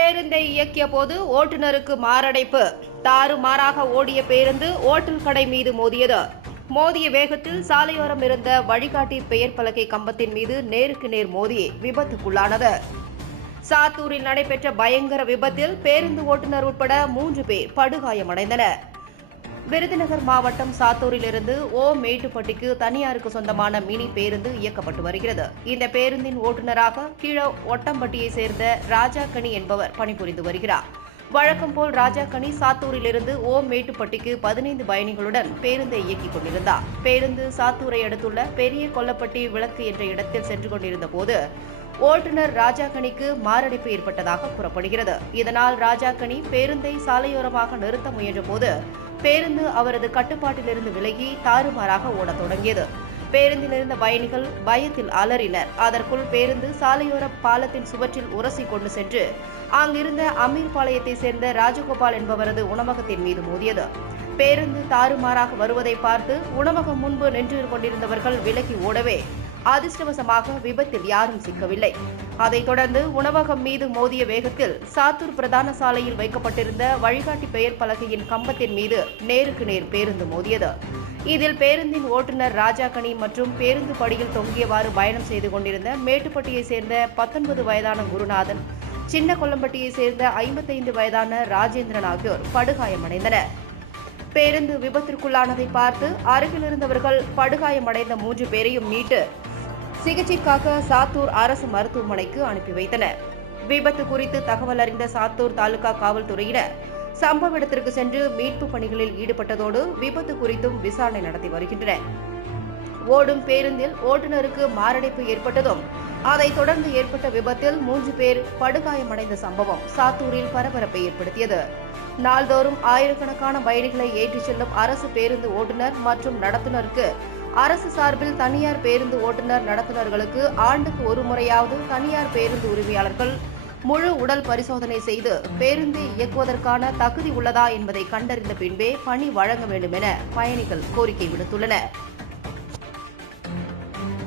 பேருந்தை இயக்கிய போது ஓட்டுநருக்கு மாரடைப்பு. தாறுமாறாக ஓடிய பேருந்து ஓட்டல் கடை மீது மோதியது. மோதிய வேகத்தில் சாலையோரம் இருந்த வழிகாட்டி பெயர் பலகை கம்பத்தின் மீது நேருக்கு நேர் மோதி விபத்துக்குள்ளானது. சாத்தூரில் நடைபெற்ற பயங்கர விபத்தில் பேருந்து ஓட்டுநர் உட்பட மூன்று பேர் படுகாயமடைந்தனர். விருதுநகர் மாவட்டம் சாத்தூரிலிருந்து ஓ மேட்டுப்பட்டிக்கு தனியாருக்கு சொந்தமான மினி பேருந்து இயக்கப்பட்டு வருகிறது. இந்த பேருந்தின் ஓட்டுநராக கீழ ஒட்டம்பட்டியை சேர்ந்த ராஜாக்கணி என்பவர் பணிபுரிந்து வருகிறார். வழக்கம் போல் ராஜாக்கனி சாத்தூரிலிருந்து ஓ மேட்டுப்பட்டிக்கு பதினைந்து பயணிகளுடன் பேருந்தை இயக்கிக் கொண்டிருந்தார். பேருந்து சாத்தூரை அடுத்துள்ள பெரிய கொல்லப்பட்டி விளக்கு என்ற இடத்தில் சென்று கொண்டிருந்த போது ஓட்டுநர் ராஜாக்கணிக்கு மாரடைப்பு ஏற்பட்டதாக கூறப்படுகிறது. இதனால் ராஜாக்கணி பேருந்தை சாலையோரமாக நிறுத்த முயன்றபோது பேருந்து அவரது கட்டுப்பாட்டிலிருந்து விலகி தாறுமாறாக ஓடத் தொடங்கியது. பேருந்தில் இருந்த பயணிகள் பயத்தில் அலறினர். அதற்குள் பேருந்து சாலையோர பாலத்தின் சுவற்றில் உரசி கொண்டு சென்று அங்கிருந்த அமீர்பாளையத்தை சேர்ந்த ராஜகோபால் என்பவரது உணவகத்தின் மீது மோதியது. பேருந்து தாறுமாறாக வருவதை பார்த்து உணவகம் முன்பு நின்று கொண்டிருந்தவர்கள் விலகி ஓடவே அதிர்ஷ்டவசமாக விபத்தில் யாரும் சிக்கவில்லை. அதைத் தொடர்ந்து உணவகம் மீது மோதிய வேகத்தில் சாத்தூர் பிரதான சாலையில் வைக்கப்பட்டிருந்த வழிகாட்டி பெயர் பலகையின் கம்பத்தின் மீது நேருக்கு நேர் பேருந்து மோதியது. இதில் பேருந்தின் ஓட்டுநர் ராஜாக்கனி மற்றும் பேருந்து படியில் தொங்கியவாறு பயணம் செய்து கொண்டிருந்த மேட்டுப்பட்டியை சேர்ந்த பத்தொன்பது வயதான குருநாதன் சின்ன கொல்லம்பட்டியை சேர்ந்த ஐம்பத்தைந்து வயதான ராஜேந்திரன் ஆகியோர் படுகாயமடைந்தனர். பேருந்து விபத்திற்குள்ளானதை பார்த்து அருகில் இருந்தவர்கள் படுகாயமடைந்த மூன்று பேரையும் மீட்டு சிகிச்சைக்காக சாத்தூர் அரசு மருத்துவமனைக்கு அனுப்பி வைத்தனர். விபத்து குறித்து தகவல் அறிந்த சாத்தூர் தாலுகா காவல்துறையினர் சம்பவ இடத்திற்கு சென்று மீட்பு பணிகளில் ஈடுபட்டதோடு விபத்து குறித்தும் விசாரணை நடத்தி வருகின்றனர். ஓடும் பேருந்தில் ஓட்டுநருக்கு மாரடைப்பு ஏற்பட்டதும் அதைத் தொடர்ந்து ஏற்பட்ட விபத்தில் மூன்று பேர் படுகாயமடைந்த சம்பவம் சாத்தூரில் பரபரப்பை ஏற்படுத்தியது. நாள்தோறும் ஆயிரக்கணக்கான பயணிகளை ஏற்றிச் செல்லும் அரசு பேருந்து ஓட்டுநர் மற்றும் நடத்துனருக்கு அரசு சார்பில் தனியார் பேருந்து ஓட்டுநர் நடத்துனர்களுக்கு ஆண்டுக்கு ஒரு முறையாவது தனியார் பேருந்து உரிமையாளர்கள் முழு உடல் பரிசோதனை செய்து பேருந்தை இயக்குவதற்கான தகுதி உள்ளதா என்பதை கண்டறிந்த பின்பே பணி வழங்க வேண்டும் என பயணிகள் கோரிக்கை விடுத்துள்ளனர்.